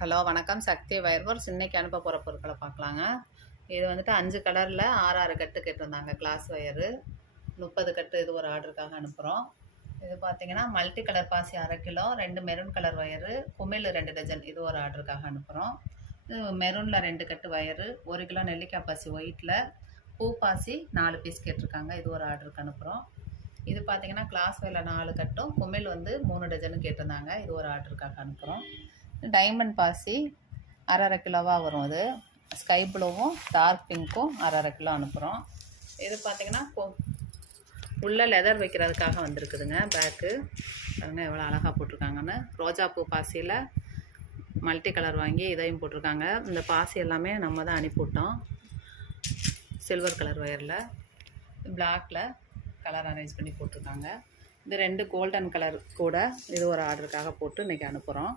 Hello வணக்கம். சக்தி வயர்வர்ஸ். இன்னைக்கு அனுப்ப போகிற பொருட்களை பார்க்கலாங்க. இது வந்துட்டு 5 கலரில் 6 கட்டு கேட்டிருந்தாங்க. கிளாஸ் வயரு 30 கட்டு. இது ஒரு ஆர்டருக்காக அனுப்புகிறோம். இது பார்த்தீங்கன்னா மல்டி கலர் பாசி 1/2 கிலோ, 2 மெரூன் கலர் வயரு, குமிழ் 2 டஜன். இது ஒரு ஆர்டருக்காக அனுப்புகிறோம். இது மெரூனில் 2 கட்டு வயரு, 1 கிலோ நெல்லிக்காய் பாசி ஒயிட்டில், பூ பாசி 4 பீஸ் கேட்டிருக்காங்க. இது ஒரு ஆர்டருக்கு அனுப்புகிறோம். இது பார்த்தீங்கன்னா கிளாஸ் வயரில் 4 கட்டும், குமிழ் 3 டஜனும் கேட்டிருந்தாங்க. இது ஒரு ஆர்டருக்காக அனுப்புகிறோம். டைமண்ட் பாசி 1/2 கிலோவாக வரும். அது ஸ்கை ப்ளூவும் டார்க் பிங்க்கும் 1/2 கிலோ அனுப்புகிறோம். இது பார்த்திங்கன்னா உள்ள லெதர் வைக்கிறதுக்காக வந்திருக்குதுங்க. பேக்கு பாருங்க எவ்வளோ அழகாக போட்டிருக்காங்கன்னு. ரோஜா பூ பாசியில் மல்டி கலர் வாங்கி இதையும் போட்டிருக்காங்க. இந்த பாசி எல்லாமே நம்ம தான் அனுப்பிவிட்டோம். சில்வர் கலர் வயரில் பிளாக்கில் கலர் அரேஞ்ச் பண்ணி போட்டிருக்காங்க. இது 2 கோல்டன் கலர் கூட. இது ஒரு ஆர்டருக்காக போட்டு இன்றைக்கி அனுப்புகிறோம்.